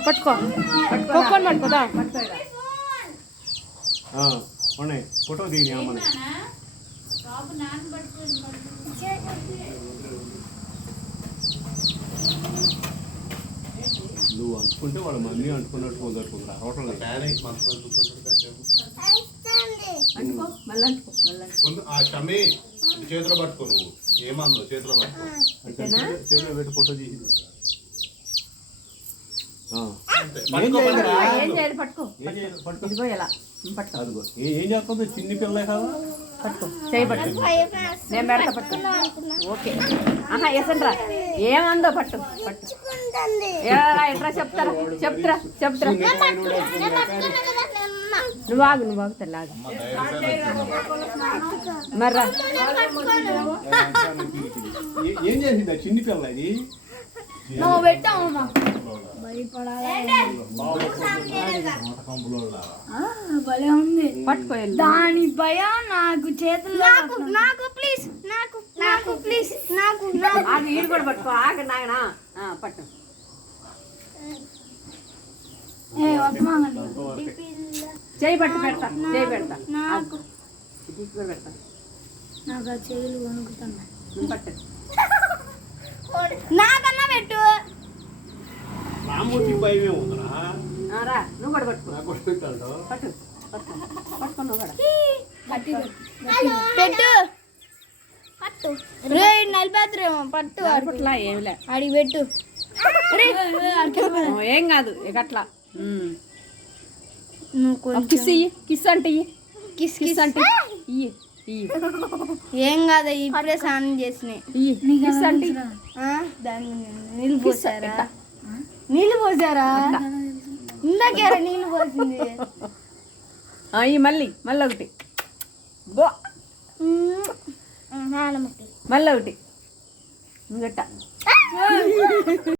పట్టుకో పట్టుకొని పట్టుకోదా ఫోటో దిగి అమ్మని నువ్వు అంటుకుంటే వాళ్ళ మమ్మీ అంటుకున్నట్టు కుదరకుండా హోటల్ చేతిలో పట్టుకో నువ్వు ఏమందో చేతిలో పట్టుకో చేతిలో పెట్టి ఫోటో తీసి ఏం చేస్తుంది చిన్ని పిల్ల కదా పట్టుకో చేయి పట్టు నేను పెడతా పట్టు ఓకే ఎసండ్రా ఏమందో పట్టు పట్టు ఎట్రా చెప్తారా చెప్తారా నువ్వు ఆగు తెల్లాగు మర్రా ఏం చేసిందా చిన్ని పిల్ల ఇది పట్టుకోవాలి దాని భయం నాకు చేతుల్లో నాకు ప్లీజ్ నాకు ప్లీజ్ నాకు ఈడు కూడా పట్టుకో ఆగ నాయన పట్టు చేయి పట్టు పెడతా చేయి పెడతా నాకు పెడతా నాకు ఆ చేతులు వణుకుతున్నా పట్టు నాకన్నా పెట్టు రామూర్తి భయమే ఉందరా రా నువ్వు కూడా పట్టుకో నాకు కూడా పెట్టాడు పట్టు పట్టుకో నువ్వు కూడా పెట్టు పట్టు రే నలిపేత్రేమో పట్టు అట్లా ఏమిలే అడిగి పెట్టు ఏం కాదు ఇక అట్లా నువ్వు కిస్ ఇయ్యి కిస్ అంటే ఇయ్యి కిస్ అంటే ఇయ్యి ఏం కాదు ఇప్పుడే స్నానం చేసినాయి ఇయ్యి కిస్ అంటే దాన్ని నీళ్ళు పోసారా నీళ్ళు పోసారా ఇందాకేరా నీళ్ళు పోసింది ఇయ్యి మళ్ళీ ఒకటి బో మళ్ళీ ఒకటి ఇంకట